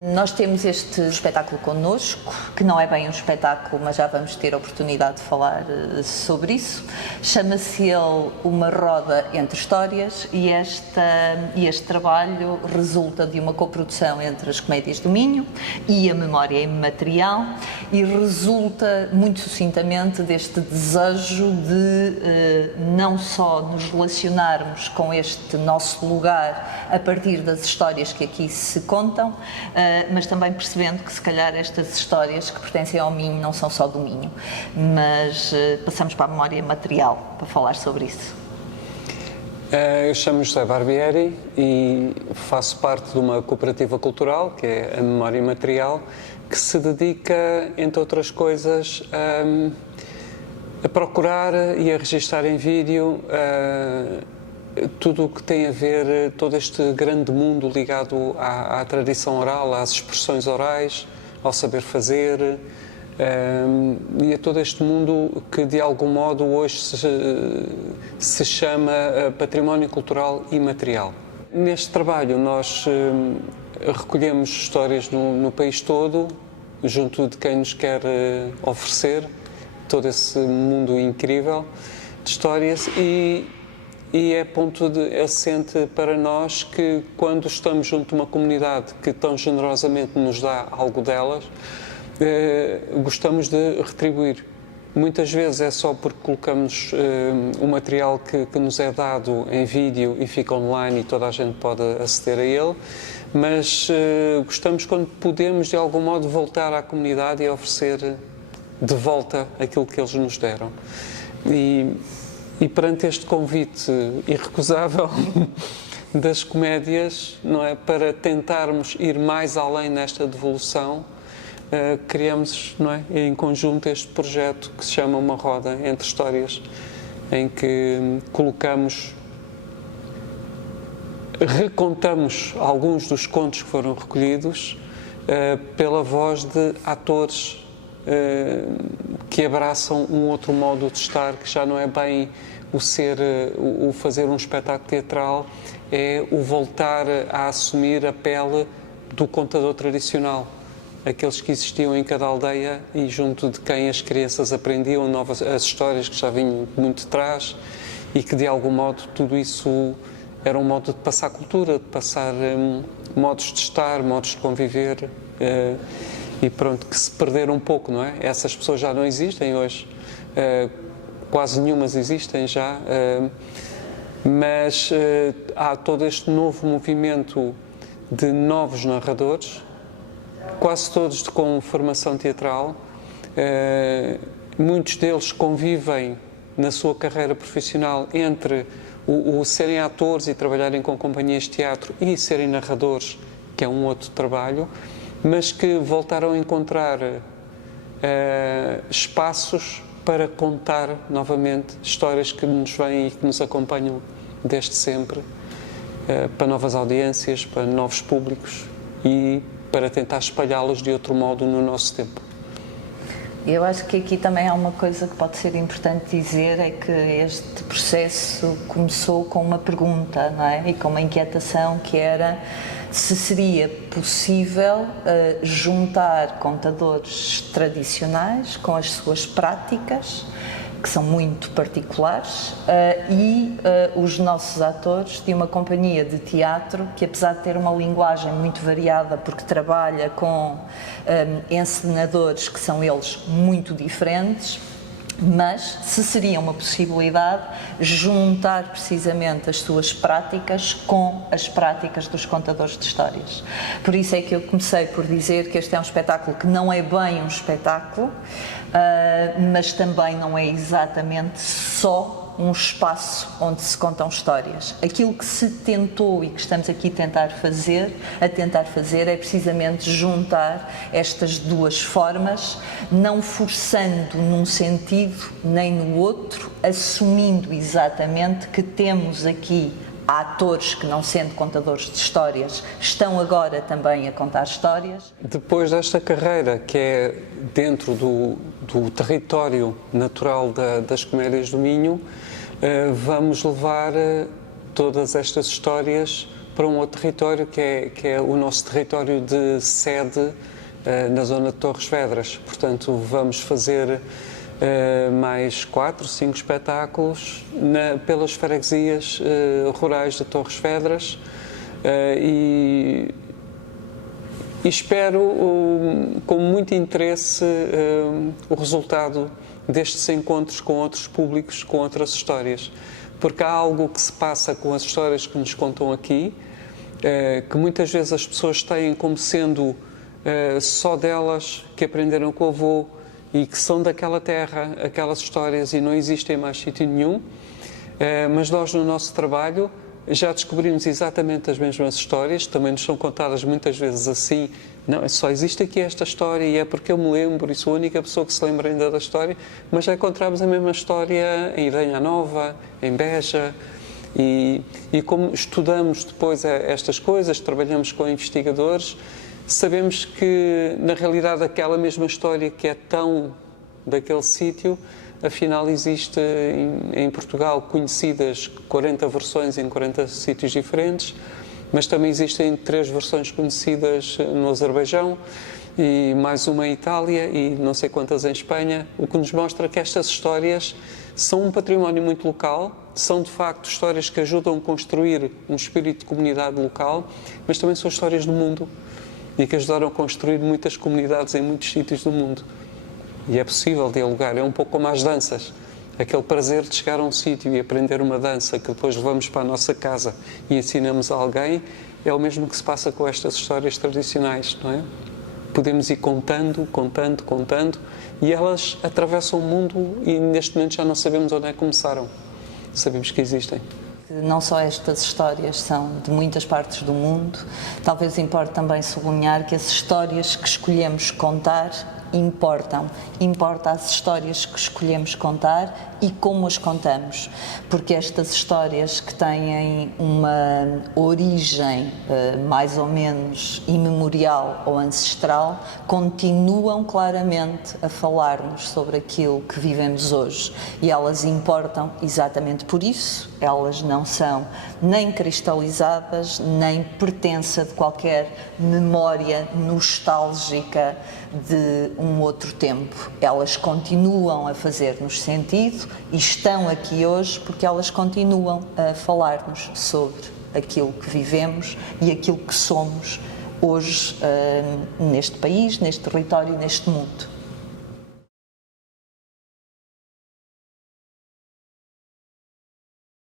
Nós temos este espetáculo connosco, que não é bem um espetáculo, mas já vamos ter a oportunidade de falar sobre isso. Chama-se ele Uma Roda Entre Histórias e este trabalho resulta de uma coprodução entre as Comédias do Minho e a Memória Imaterial e resulta muito sucintamente deste desejo de não só nos relacionarmos com este nosso lugar a partir das histórias que aqui se contam, mas também percebendo que se calhar estas histórias que pertencem ao Minho não são só do Minho, mas passamos para a memória material para falar sobre isso. Eu chamo-me José Barbieri e faço parte de uma cooperativa cultural, que é a Memória Imaterial, que se dedica, entre outras coisas, a procurar e a registar em vídeo tudo o que tem a ver, todo este grande mundo ligado à tradição oral, às expressões orais, ao saber fazer e a todo este mundo que de algum modo hoje se chama património cultural imaterial. Neste trabalho nós recolhemos histórias no país todo, junto de quem nos quer oferecer todo esse mundo incrível de histórias e é ponto assente para nós que quando estamos junto de uma comunidade que tão generosamente nos dá algo delas, gostamos de retribuir. Muitas vezes é só porque colocamos o material que nos é dado em vídeo e fica online e toda a gente pode aceder a ele, mas gostamos quando podemos de algum modo voltar à comunidade e oferecer de volta aquilo que eles nos deram. E perante este convite irrecusável das comédias, não é, para tentarmos ir mais além nesta devolução, criamos, não é, em conjunto este projeto que se chama Uma Roda Entre Histórias, em que recontamos alguns dos contos que foram recolhidos pela voz de atores que abraçam um outro modo de estar, que já não é bem o fazer um espetáculo teatral, é o voltar a assumir a pele do contador tradicional, aqueles que existiam em cada aldeia e junto de quem as crianças aprendiam as histórias que já vinham muito de trás e que de algum modo tudo isso era um modo de passar cultura, de passar modos de estar, modos de conviver. E pronto, que se perderam um pouco, não é? Essas pessoas já não existem hoje, quase nenhumas existem já, mas há todo este novo movimento de novos narradores, quase todos com formação teatral, muitos deles convivem na sua carreira profissional entre o serem atores e trabalharem com companhias de teatro e serem narradores, que é um outro trabalho, mas que voltaram a encontrar espaços para contar novamente histórias que nos vêm e que nos acompanham desde sempre, para novas audiências, para novos públicos e para tentar espalhá-las de outro modo no nosso tempo. Eu acho que aqui também há uma coisa que pode ser importante dizer, é que este processo começou com uma pergunta, não é? E com uma inquietação que era se seria possível juntar contadores tradicionais com as suas práticas, que são muito particulares, e os nossos atores de uma companhia de teatro que, apesar de ter uma linguagem muito variada, porque trabalha com encenadores que são eles muito diferentes, mas se seria uma possibilidade juntar precisamente as suas práticas com as práticas dos contadores de histórias. Por isso é que eu comecei por dizer que este é um espetáculo que não é bem um espetáculo, mas também não é exatamente só um espaço onde se contam histórias. Aquilo que se tentou e que estamos aqui a tentar fazer é precisamente juntar estas duas formas, não forçando num sentido nem no outro, assumindo exatamente que temos aqui atores que, não sendo contadores de histórias, estão agora também a contar histórias. Depois desta carreira, que é dentro do território natural das Comédias do Minho, vamos levar todas estas histórias para um outro território que é o nosso território de sede na zona de Torres Vedras. Portanto, vamos fazer mais 4, 5 espetáculos pelas freguesias rurais de Torres Vedras e espero com muito interesse o resultado destes encontros com outros públicos, com outras histórias, porque há algo que se passa com as histórias que nos contam aqui, que muitas vezes as pessoas têm como sendo só delas, que aprenderam com o avô e que são daquela terra, aquelas histórias, e não existem em mais sítio nenhum, mas nós no nosso trabalho já descobrimos exatamente as mesmas histórias, também nos são contadas muitas vezes assim, não, só existe aqui esta história e é porque eu me lembro e sou a única pessoa que se lembra ainda da história, mas já encontramos a mesma história em Idanha Nova, em Beja, e como estudamos depois estas coisas, trabalhamos com investigadores, sabemos que na realidade aquela mesma história que é tão daquele sítio, afinal existe em Portugal conhecidas 40 versões em 40 sítios diferentes, mas também existem 3 versões conhecidas no Azerbaijão e mais uma em Itália e não sei quantas em Espanha, o que nos mostra que estas histórias são um património muito local, são de facto histórias que ajudam a construir um espírito de comunidade local, mas também são histórias do mundo e que ajudaram a construir muitas comunidades em muitos sítios do mundo. E é possível dialogar, é um pouco como as danças. Aquele prazer de chegar a um sítio e aprender uma dança que depois levamos para a nossa casa e ensinamos a alguém, é o mesmo que se passa com estas histórias tradicionais, não é? Podemos ir contando e elas atravessam o mundo e neste momento já não sabemos onde é que começaram. Sabemos que existem. Não só estas histórias são de muitas partes do mundo, talvez importe também sublinhar que as histórias que escolhemos contar importam. Importa as histórias que escolhemos contar e como as contamos, porque estas histórias que têm uma origem mais ou menos imemorial ou ancestral continuam claramente a falar-nos sobre aquilo que vivemos hoje e elas importam exatamente por isso. Elas não são nem cristalizadas, nem pertença de qualquer memória nostálgica de um outro tempo. Elas continuam a fazer-nos sentido e estão aqui hoje porque elas continuam a falar-nos sobre aquilo que vivemos e aquilo que somos hoje neste país, neste território e neste mundo.